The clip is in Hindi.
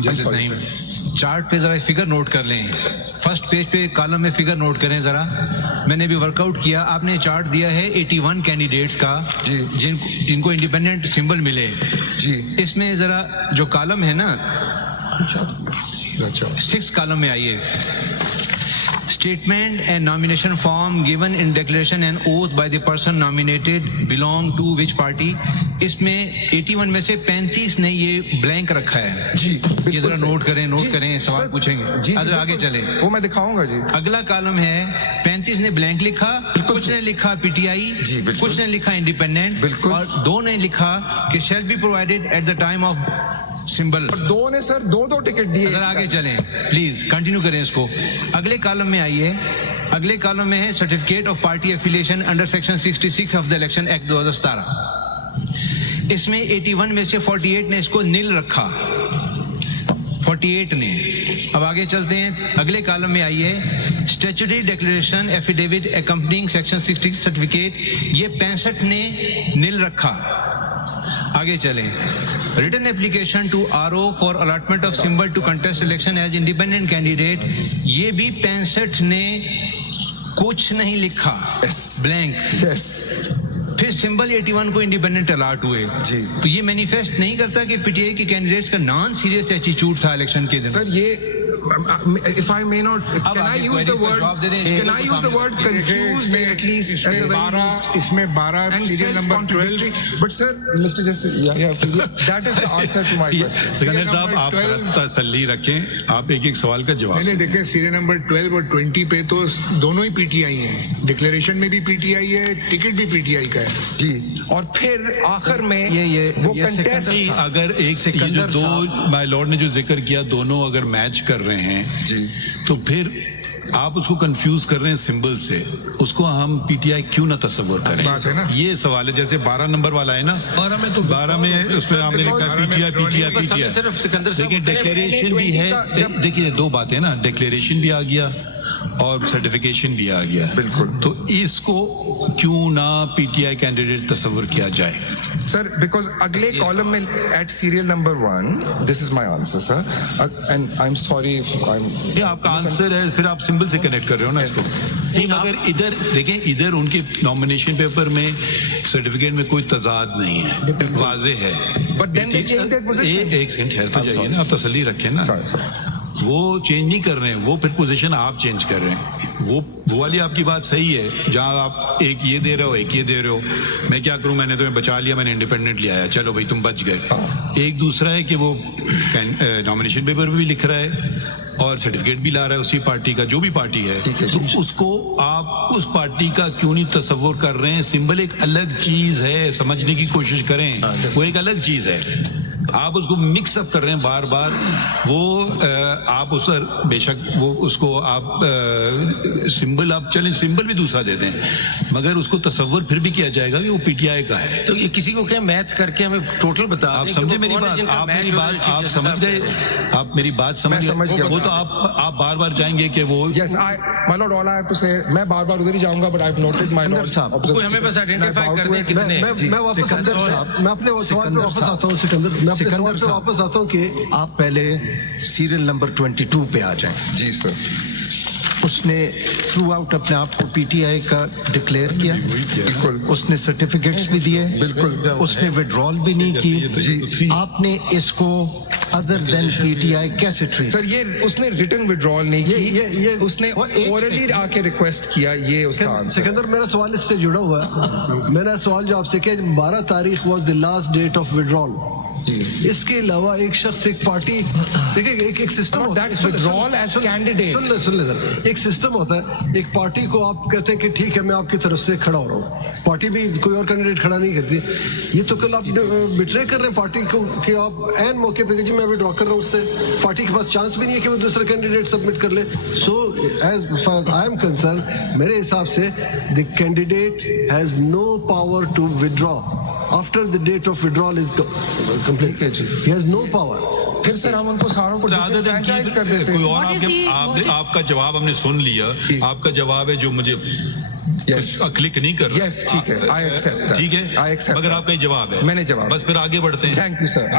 जैसे नहीं, चार्ट पे जरा फिगर नोट कर लें, फर्स्ट पेज पे कॉलम में फिगर नोट करें जरा। मैंने भी वर्कआउट किया, आपने चार्ट दिया है 81 कैंडिडेट्स का जिनको इंडिपेंडेंट सिंबल मिले जी। इसमें जरा जो कॉलम है ना, 6 कॉलम में आइए, statement and nomination form given in declaration and oath by the person nominated belong to which party. इसमें 81 में से 35 ने ये ब्लैंक रखा है जी। ये जरा नोट करें, सवाल पूछेंगे। अगर आगे चले वो मैं दिखाऊंगा जी। अगला कॉलम है 35 ने ब्लैंक लिखा, कुछ ने लिखा पीटीआई, कुछ ने लिखा इंडिपेंडेंट और 2 ने लिखा कि shall be provided at the time of symbol. 2 ने सर 2 टिकट दिए। अगर आगे चलें प्लीज कंटिन्यू करें इसको। अगले कॉलम में आइए, अगले कॉलम में है certificate of party affiliation under section 66 of the election act 2017। इसमें 81 में से 48 ने इसको नील रखा, 48 ने। अब आगे चलते हैं, अगले कॉलम में आइए, statutory declaration affidavit accompanying section 60 certificate, ये 65 ने नील रखा। आगे चलें, written application to RO for allotment of symbol to contest election as independent candidate, ये भी 65 ने कुछ नहीं लिखा, ब्लैंक। फिर सिंबल 81 को इंडिपेंडेंट अलॉट हुए जी। तो ये मैनिफेस्ट नहीं करता कि पीटीआई के कैंडिडेट्स का नॉन सीरियस एटीट्यूड था इलेक्शन के दिन। सर ये if I may not, can I use the word confused at least? इसमें 12 serial number 12, but sir, Mr. Justice, that is the answer to my question. Sikandar साहब आप तसल्ली रखें, आप एक सवाल का जवाब। नहीं देखें, सीरियल नंबर 12 और 20 पे तो दोनों ही पीटीआई हैं, डिक्लेरेशन में भी पीटीआई है, टिकट भी पीटीआई का है जी। और फिर आखिर में वो कंटेस्ट, अगर एक ये जो 2 माय लॉर्ड ने जो जिक्र किया, दोनों अगर मैच कर रहे हैं जी, तो फिर आप उसको कंफ्यूज कर रहे हैं सिंबल से, उसको हम पीटीआई क्यों ना तस्वीर करें? ये सवाल है। जैसे 12 नंबर वाला है ना, 12 में तो 12 में उसमें आपने लिखा पीटीआई। देखिए डिक्लेरेशन भी है, देखिए 2 बातें ना, डिक्लेरेशन भी आ गया और सर्टिफिकेशन भी आ गया, बिल्कुल। तो इसको क्यों ना पीटीआई कैंडिडेट तस्वीर किया जाए? सर बिकॉज अगले कॉलम में eight serial number 1, this is my answer sir, and I am sorry if I am, ये आपका आंसर है, फिर आप सिंबल से कनेक्ट कर रहे हो ना इसको। नहीं, मगर इधर देखें, इधर उनके नॉमिनेशन पेपर में सर्टिफिकेट में कोई तजाद नहीं है, वाजे है। But then they change their position. एक सेकंड ठहर तो जाइए ना, आप तसल्ली रखें ना। वो चेंज नहीं कर रहे हैं, वो फिर पोजीशन आप चेंज कर रहे हैं। वो वाली आपकी बात सही है, जहां आप एक ये दे रहे हो, एक ये दे रहे हो, मैं क्या करूं, मैंने तुम्हें बचा लिया, मैंने इंडिपेंडेंट लिया है, चलो भाई तुम बच गए। एक दूसरा है कि वो नॉमिनेशन पेपर भी लिख रहा है और सर्टिफिकेट भी ला रहा है उसी पार्टी का, जो भी पार्टी है, तो उसको आप उस पार्टी का क्यों नहीं तस्वुर कर रहे हैं? सिंबल एक अलग चीज है, समझने की कोशिश करें, वो एक अलग चीज है। आप उसको मिक्स अप कर रहे हैं बार बार। वो आप उस पर बेशक वो उसको आप सिंबल, आप चलें सिंबल भी दूसरा दे दें, मगर उसको तस्वुर फिर भी किया जाएगा कि वो पीटीआई का है। तो ये किसी को क्या मैथ करके हमें टोटल बता दें? आप समझे मेरी बात? आप मेरी बात आप समझ गए? आप मेरी बात समझ गए? वो तो आप बार बार जाएंगे कि वो yes my lord, all I have to say, मैं बार बार उधर ही जाऊंगा, but I have noted my lord साहब। कोई हमें बस आइडेंटिफाई कर दे कितने। मैं वापस सिकंदर साहब, मैं अपने सवाल पे वापस आता हूं। सिकंदर साहब वापस आता हूं कि आप पहले सीरियल नंबर 22 पे आ जाएं। जी सर। उसने थ्रू आउट अपने आप को पीटीआई का डिक्लेयर किया, बिल्कुल। उसने सर्टिफिकेट्स भी दिए, बिल्कुल। उसने विड्रॉल भी नहीं की जी। आपने इसको अदर देन पीटीआई कैसे ट्रीट? सर ये उसने रिटन विड्रॉल नहीं की, ये उसने ओरली आके रिक्वेस्ट किया, ये उसका आंसर। सिकंदर, मेरा सवाल इससे जुड़ा हुआ है। मेरा सवाल जो आपसे किया, 12 तारीख was the last date of withdrawal. इसके अलावा एक शख्स, एक पार्टी, देखिए एक सिस्टम होता है, विड्रॉल एज कैंडिडेट। सुन ले सर, एक सिस्टम होता है, एक पार्टी को आप कहते हैं कि ठीक है मैं आपकी तरफ से खड़ा हो रहा हूँ, पार्टी भी कोई और कैंडिडेट खड़ा नहीं करती। ये तो कल आप बिट्रे कर रहे हैं पार्टी को कि आप एन मौके पे जी मैं विड्रॉ कर रहा हूँ उससे, पार्टी के पास चांस भी नहीं है कि वो दूसरा कैंडिडेट सबमिट कर ले। So as far as I am concerned, मेरे हिसाब से the candidate has no power to withdraw after the date of withdrawal is complete. He has no power. फिर सर हम उनको सारों को डिसएडवांटेज कर देते हैं। कोई और आपका जवाब हमने सुन लिया, आपका जवाब है जो मुझे क्लिक नहीं कर रहा। यस ठीक है, आई एक्सेप्ट। ठीक है, आई एक्सेप्ट, मगर आपका ही जवाब है, मैंने जवाब, बस फिर आगे बढ़ते हैं। Thank you sir.